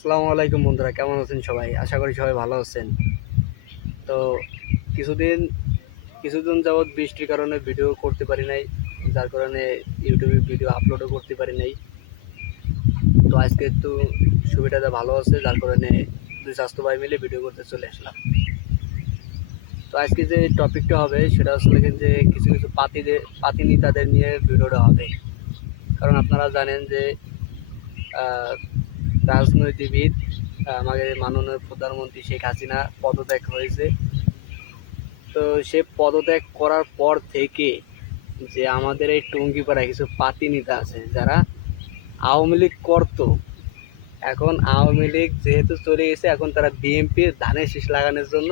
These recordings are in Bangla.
আসসালামু আলাইকুম বন্ধুরা, কেমন আছেন সবাই? আশা করি সবাই ভালো আছেন। তো কিছুদিন কিছুদিন যাবৎ বৃষ্টির কারণে ভিডিও করতে পারি নাই, যার কারণে ইউটিউবে ভিডিও আপলোডও করতে পারি নাই। তো আজকে একটু সুবিধাটা ভালো আছে, যার কারণে দুই স্বাস্থ্য ভাই মিলে ভিডিও করতে চলে আসলাম। তো আজকে যে টপিকটা হবে সেটা আসলে যে কিছু কিছু পাতি নেতাদের নিয়ে ভিডিওটা হবে। কারণ আপনারা জানেন যে রাজনীতিবিদ আমাদের মাননীয় প্রধানমন্ত্রী শেখ হাসিনা পদত্যাগ হয়েছে। তো সে পদত্যাগ করার পর থেকে যে আমাদের এই টঙ্গিপাড়ায় কিছু পাতি নেতা আছে যারা আওয়ামী লীগ করতো, এখন আওয়ামী লীগ যেহেতু চলে গেছে, এখন তারা বিএনপির ধানের শীষ লাগানোর জন্য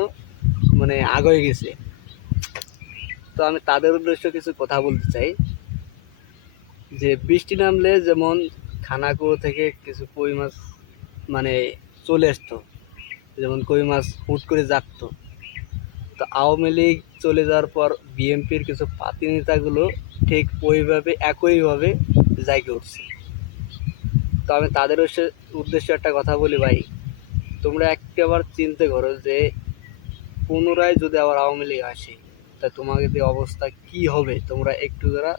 মানে আগে গেছে। তো আমি তাদের উদ্দেশ্যে কিছু কথা বলতে চাই যে বৃষ্টি নামলে যেমন খানাকুয়ো থেকে কিছু কই মাছ মানে চলে আসতো, যেমন কই মাছ হুট করে জাগতো। তো আওয়ামী লীগ চলে যাওয়ার পর বিএনপির কিছু পাতি নেতাগুলো ঠিক ওইভাবে একইভাবে জায়গা উঠছে। তো আমি তাদের উদ্দেশ্যে একটা কথা বলি, ভাই তোমরা একবার চিন্তা করো যে পুনরায় যদি আবার আওয়ামী লীগ আসে তা তোমাদের অবস্থা কি হবে, তোমরা একটু যারা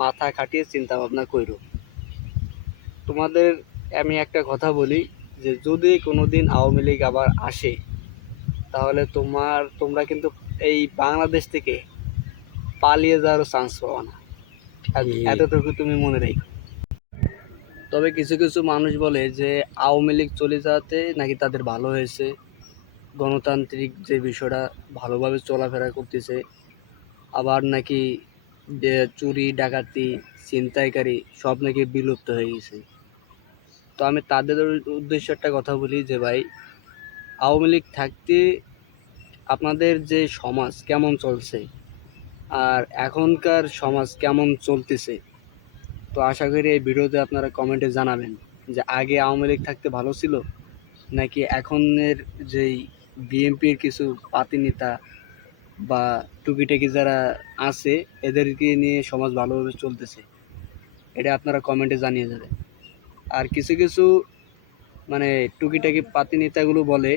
মাথা খাটিয়ে চিন্তা ভাবনা করো। তোমাদের আমি একটা কথা বলি যে যদি কোনো দিন আওয়ামী লীগ আবার আসে তাহলে তোমরা কিন্তু এই বাংলাদেশ থেকে পালিয়ে যাওয়ারও চান্স পাবো না। এতটুকু তুমি মনে রাখো। তবে কিছু কিছু মানুষ বলে যে আওয়ামী লীগ চলে যাওয়াতে নাকি তাদের ভালো হয়েছে, গণতান্ত্রিক যে বিষয়টা ভালোভাবে চলাফেরা করতেছে, আবার নাকি যে চুরি ডাকাতি ছিনতাইকারী সব নাকি বিলুপ্ত হয়ে গেছে। তো আমি তাদের উদ্দেশ্যে একটা কথা বলি যে ভাই, আওয়ামী লীগ থাকতে আপনাদের যে সমাজ কেমন চলছে আর এখনকার সমাজ কেমন চলতেছে, তো আশা করি এই ভিডিওতে আপনারা কমেন্টে জানাবেন যে আগে আওয়ামী লীগ থাকতে ভালো ছিল নাকি এখনের যেই বিএনপির কিছু পাতি নেতা বা টুকিটাকি যারা আছে এদেরকে নিয়ে সমাজ ভালোভাবে চলতেছে। এটা আপনারা কমেন্টে জানিয়ে যাবেন। আর কিছু কিছু মানে টুকিটাকি পাতি নেতাগুলো বলে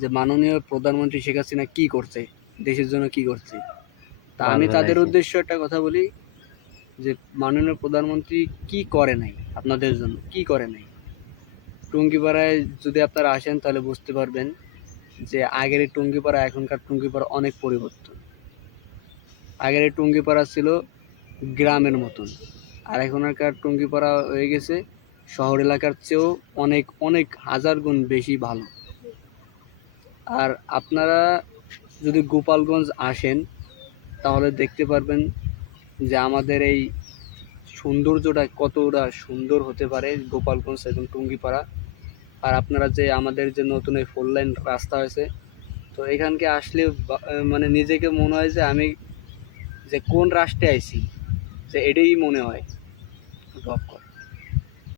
যে মাননীয় প্রধানমন্ত্রী শেখ হাসিনা কী করছে, দেশের জন্য কী করছে। তা আমি তাদের উদ্দেশ্যে একটা কথা বলি যে মাননীয় প্রধানমন্ত্রী কি করে নাই, আপনাদের জন্য কি করে নাই। টুঙ্গিপাড়ায় যদি আপনারা আসেন তাহলে বুঝতে পারবেন যে আগের এই টুঙ্গিপাড়া এখনকার টুঙ্গিপাড়া অনেক পরিবর্তন। আগের এই টুঙ্গিপাড়া ছিল গ্রামের মতন, আর এখনকার টুঙ্গিপাড়া হয়ে গেছে শহর এলাকার চেয়েও অনেক অনেক হাজার গুণ বেশি ভালো। আর আপনারা যদি গোপালগঞ্জ আসেন তাহলে দেখতে পারবেন যে আমাদের এই সৌন্দর্যটা কতটা সুন্দর হতে পারে গোপালগঞ্জ এবং টুঙ্গিপাড়া। আর আপনারা যে আমাদের যে নতুন এই 4 লাইন রাস্তা হয়েছে, তো এখানকে আসলে মানে নিজেকে মনে হয় যে আমি যে কোন রাষ্ট্রে আইছি, যে এটাই মনে হয়।